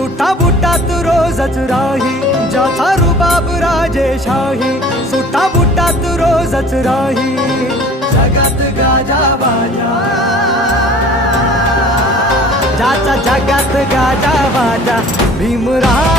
सुट्टा बुट्टात रोजच राही, ज्याचा रुबाब राजेशाही. सुट्टा बुट्टात रोजच राही, जगात गाजा बाजा, ज्याचा जगात गाजा बाजा भीमराव.